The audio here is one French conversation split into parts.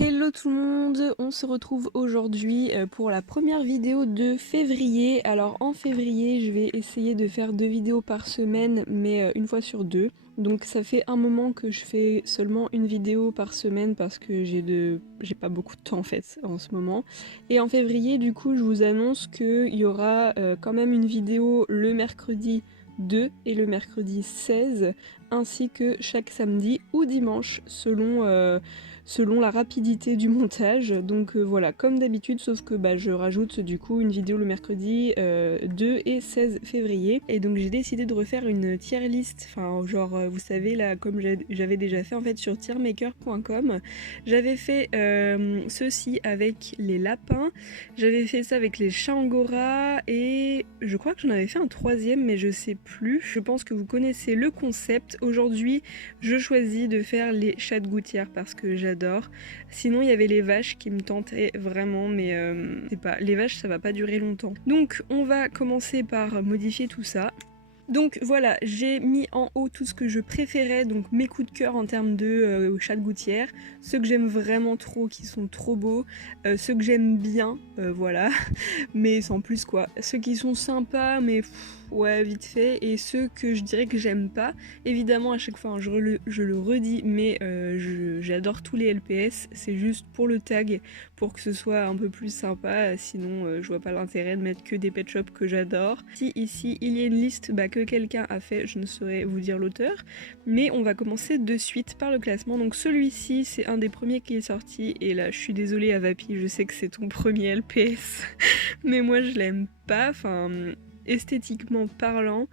Hello tout le monde, on se retrouve aujourd'hui pour la première vidéo de février. Alors en février, je vais essayer de faire 2 vidéos par semaine, mais une fois sur deux. Donc ça fait un moment que je fais seulement une vidéo par semaine parce que j'ai pas beaucoup de temps en fait en ce moment. Et en février, du coup, je vous annonce qu'il y aura quand même une vidéo le mercredi 2 et le mercredi 16, ainsi que chaque samedi ou dimanche selon la rapidité du montage. Donc voilà, comme d'habitude, sauf que je rajoute du coup une vidéo le mercredi 2 et 16 février. Et donc j'ai décidé de refaire une tier list, enfin genre vous savez là, comme j'avais déjà fait en fait sur tiermaker.com. J'avais fait ceci avec les lapins, j'avais fait ça avec les chats angora et je crois que j'en avais fait un troisième mais je sais plus. Je pense que vous connaissez le concept. Aujourd'hui je choisis de faire les chats de gouttière parce que j'adore. Sinon il y avait les vaches qui me tentaient vraiment, mais c'est pas, les vaches ça va pas durer longtemps. Donc on va commencer par modifier tout ça. Donc voilà, j'ai mis en haut tout ce que je préférais, donc mes coups de cœur en termes de chats de gouttière, ceux que j'aime vraiment trop, qui sont trop beaux, ceux que j'aime bien, voilà, mais sans plus quoi. Ceux qui sont sympas, mais ouais, vite fait, et ceux que je dirais que j'aime pas. Évidemment, à chaque fois, hein, je le redis, mais j'adore tous les LPS, c'est juste pour le tag, pour que ce soit un peu plus sympa, sinon je vois pas l'intérêt de mettre que des pet shops que j'adore. Si ici il y a une liste que quelqu'un a fait, je ne saurais vous dire l'auteur, mais on va commencer de suite par le classement. Donc celui-ci c'est un des premiers qui est sorti, et là je suis désolée Avapi, je sais que c'est ton premier LPS, mais moi je l'aime pas, enfin esthétiquement parlant,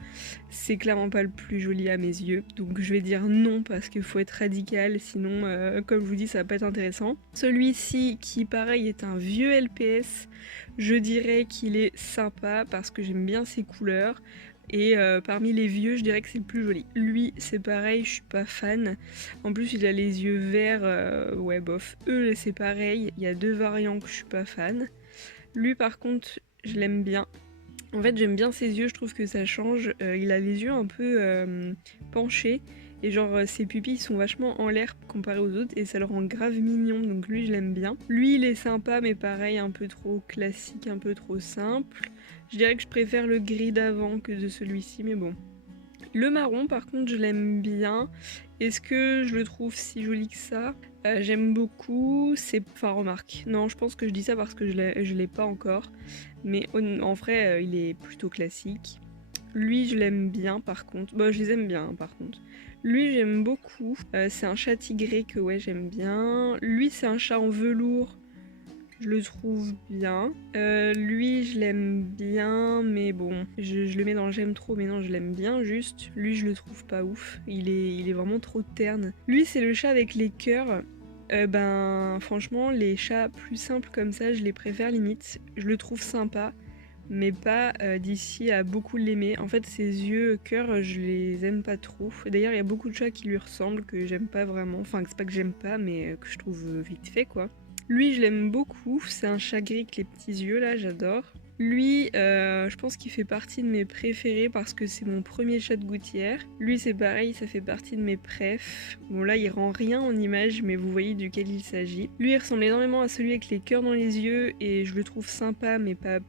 c'est clairement pas le plus joli à mes yeux. Donc je vais dire non parce qu'il faut être radical, sinon comme je vous dis ça va pas être intéressant. Celui-ci qui pareil est un vieux LPS, je dirais qu'il est sympa parce que j'aime bien ses couleurs. Et parmi les vieux, je dirais que c'est le plus joli. Lui, c'est pareil, je suis pas fan. En plus, il a les yeux verts, ouais bof. Eux, c'est pareil, il y a deux variants que je suis pas fan. Lui, par contre, je l'aime bien. En fait, j'aime bien ses yeux, je trouve que ça change. Il a les yeux un peu penchés, et genre ses pupilles sont vachement en l'air comparé aux autres, et ça le rend grave mignon, donc lui je l'aime bien. Lui il est sympa, mais pareil, un peu trop classique, un peu trop simple. Je dirais que je préfère le gris d'avant que de celui-ci, mais bon. Le marron par contre je l'aime bien. Est-ce que je le trouve si joli que ça? J'aime beaucoup, c'est... Enfin remarque, non je pense que je dis ça parce que je l'ai pas encore. Mais en vrai il est plutôt classique. Lui je l'aime bien par contre, bon je les aime bien par contre. Lui j'aime beaucoup, c'est un chat tigré que ouais j'aime bien. Lui c'est un chat en velours, je le trouve bien. Lui, je l'aime bien, mais bon, je le mets dans j'aime trop, mais non, je l'aime bien juste. Lui, je le trouve pas ouf. Il est vraiment trop terne. Lui, c'est le chat avec les cœurs. Franchement, les chats plus simples comme ça, je les préfère limite. Je le trouve sympa, mais pas d'ici à beaucoup l'aimer. En fait, ses yeux cœur, je les aime pas trop. D'ailleurs, il y a beaucoup de chats qui lui ressemblent que j'aime pas vraiment. Enfin, c'est pas que j'aime pas, mais que je trouve vite fait quoi. Lui, je l'aime beaucoup. C'est un chat gris avec les petits yeux là, j'adore. Lui, je pense qu'il fait partie de mes préférés parce que c'est mon premier chat de gouttière. Lui, c'est pareil, ça fait partie de mes préfs. Bon, là, il rend rien en image, mais vous voyez duquel il s'agit. Lui, il ressemble énormément à celui avec les cœurs dans les yeux et je le trouve sympa, mais pas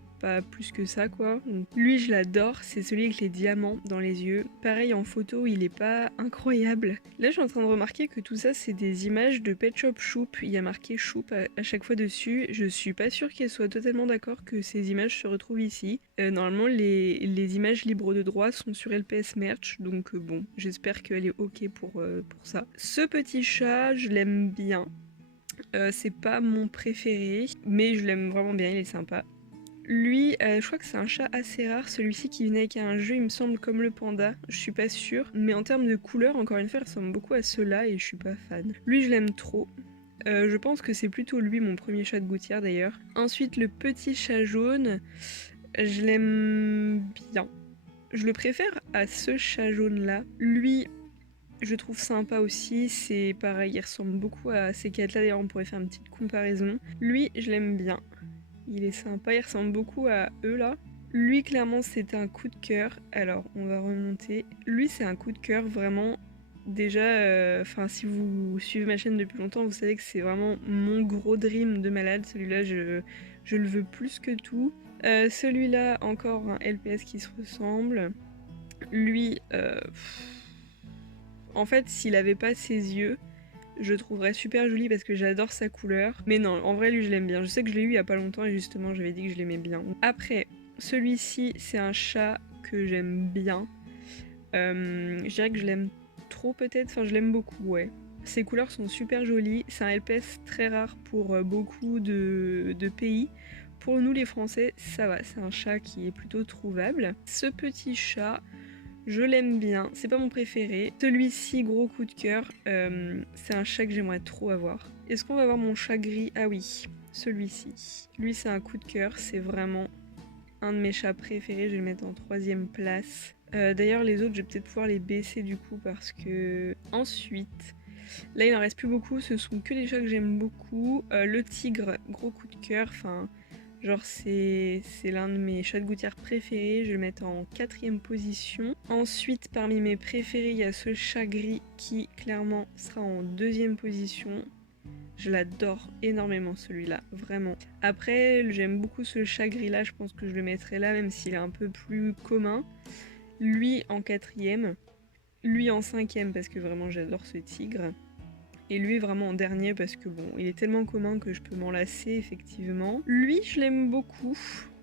plus que ça quoi. Donc, lui je l'adore, c'est celui avec les diamants dans les yeux. Pareil en photo il est pas incroyable. Là je suis en train de remarquer que tout ça c'est des images de Pet Shop Choup, il y a marqué Choup à chaque fois dessus. Je suis pas sûre qu'elle soit totalement d'accord que ces images se retrouvent ici. Normalement les images libres de droit sont sur LPS Merch, donc bon j'espère qu'elle est ok pour ça. Ce petit chat je l'aime bien. C'est pas mon préféré, mais je l'aime vraiment bien, il est sympa. Lui, je crois que c'est un chat assez rare, celui-ci qui venait avec un jeu, il me semble, comme le panda, je suis pas sûre. Mais en termes de couleur, encore une fois, il ressemble beaucoup à ceux-là et je suis pas fan. Lui, je l'aime trop. Je pense que c'est plutôt lui mon premier chat de gouttière d'ailleurs. Ensuite, le petit chat jaune, je l'aime bien. Je le préfère à ce chat jaune-là. Lui, je trouve sympa aussi, c'est pareil, il ressemble beaucoup à ces quatre-là, d'ailleurs on pourrait faire une petite comparaison. Lui, je l'aime bien. Il est sympa, il ressemble beaucoup à eux là. Lui, clairement, c'est un coup de cœur. Alors, on va remonter. Lui, c'est un coup de cœur, vraiment. Déjà, si vous suivez ma chaîne depuis longtemps, vous savez que c'est vraiment mon gros dream de malade. Celui-là, je le veux plus que tout. Celui-là, encore un LPS qui se ressemble. Lui, en fait, s'il avait pas ses yeux, je le trouverais super joli parce que j'adore sa couleur. Mais non, en vrai, lui, je l'aime bien. Je sais que je l'ai eu il y a pas longtemps et justement, j'avais dit que je l'aimais bien. Après, celui-ci, c'est un chat que j'aime bien. Je dirais que je l'aime trop peut-être, enfin je l'aime beaucoup, ouais. Ses couleurs sont super jolies, c'est un LPS très rare pour beaucoup de pays. Pour nous les Français, ça va, c'est un chat qui est plutôt trouvable. Ce petit chat, je l'aime bien, c'est pas mon préféré. Celui-ci, gros coup de cœur, c'est un chat que j'aimerais trop avoir. Est-ce qu'on va avoir mon chat gris? Ah oui, celui-ci. Lui c'est un coup de cœur, c'est vraiment un de mes chats préférés, je vais le mettre en 3e place. D'ailleurs les autres je vais peut-être pouvoir les baisser du coup parce que... Ensuite, là il n'en reste plus beaucoup, ce sont que les chats que j'aime beaucoup. Le tigre, gros coup de cœur, enfin genre c'est l'un de mes chats de gouttière préférés, je vais le mettre en 4e position. Ensuite parmi mes préférés il y a ce chat gris qui clairement sera en 2e position. Je l'adore énormément celui-là, vraiment. Après, j'aime beaucoup ce chat gris là, je pense que je le mettrai là, même s'il est un peu plus commun. Lui en 4e, lui en 5e parce que vraiment j'adore ce tigre. Et lui vraiment en dernier parce que bon, il est tellement commun que je peux m'en lasser effectivement. Lui, je l'aime beaucoup,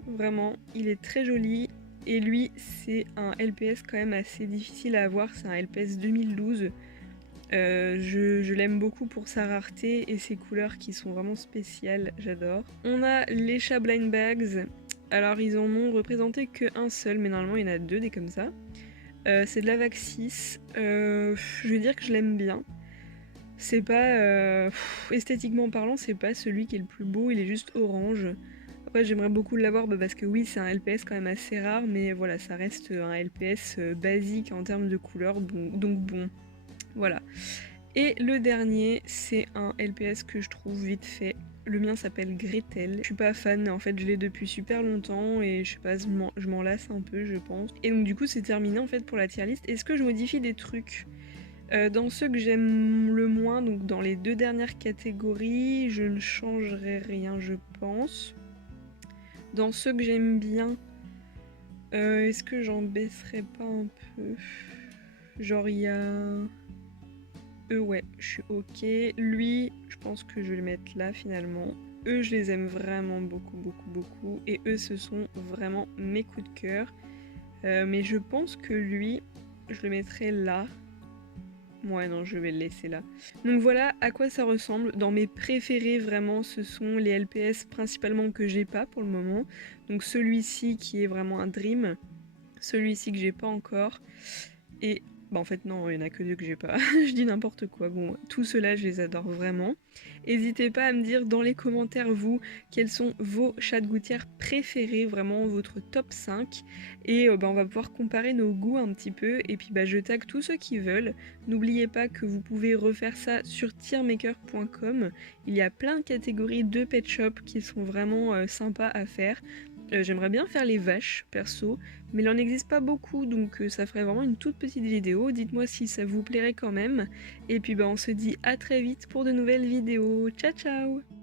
vraiment, il est très joli. Et lui, c'est un LPS quand même assez difficile à avoir, c'est un LPS 2012. Je l'aime beaucoup pour sa rareté et ses couleurs qui sont vraiment spéciales, j'adore. On a les chats blind bags. Alors ils en ont représenté qu'un seul, mais normalement il y en a 2 des comme ça. C'est de la Vaxis. Je vais dire que je l'aime bien. C'est pas... esthétiquement parlant, c'est pas celui qui est le plus beau, il est juste orange. Après j'aimerais beaucoup l'avoir parce que oui c'est un LPS quand même assez rare, mais voilà ça reste un LPS basique en termes de couleurs, donc bon. Voilà. Et le dernier, c'est un LPS que je trouve vite fait. Le mien s'appelle Gretel. Je suis pas fan, en fait je l'ai depuis super longtemps et je sais pas, je m'en lasse un peu je pense. Et donc du coup c'est terminé en fait pour la tier list. Est-ce que je modifie des trucs dans ceux que j'aime le moins, donc dans les 2 dernières catégories, je ne changerai rien je pense. Dans ceux que j'aime bien, est-ce que j'en baisserais pas un peu? Genre il y a... ouais, je suis ok. Lui, je pense que je vais le mettre là finalement. Eux, je les aime vraiment beaucoup, beaucoup, beaucoup. Et eux, ce sont vraiment mes coups de cœur. Mais je pense que lui, je le mettrai là. Ouais, non, je vais le laisser là. Donc voilà à quoi ça ressemble. Dans mes préférés, vraiment, ce sont les LPS principalement que j'ai pas pour le moment. Donc celui-ci qui est vraiment un dream. Celui-ci que j'ai pas encore. Et bah en fait non, il y en a que 2 que j'ai pas. Je dis n'importe quoi. Bon, tout cela je les adore vraiment. N'hésitez pas à me dire dans les commentaires vous quels sont vos chats de gouttière préférés, vraiment votre top 5. Et on va pouvoir comparer nos goûts un petit peu. Et puis je tag tous ceux qui veulent. N'oubliez pas que vous pouvez refaire ça sur tiermaker.com. Il y a plein de catégories de pet shop qui sont vraiment sympas à faire. J'aimerais bien faire les vaches, perso, mais il n'en existe pas beaucoup, donc ça ferait vraiment une toute petite vidéo. Dites-moi si ça vous plairait quand même. Et puis on se dit à très vite pour de nouvelles vidéos. Ciao ciao!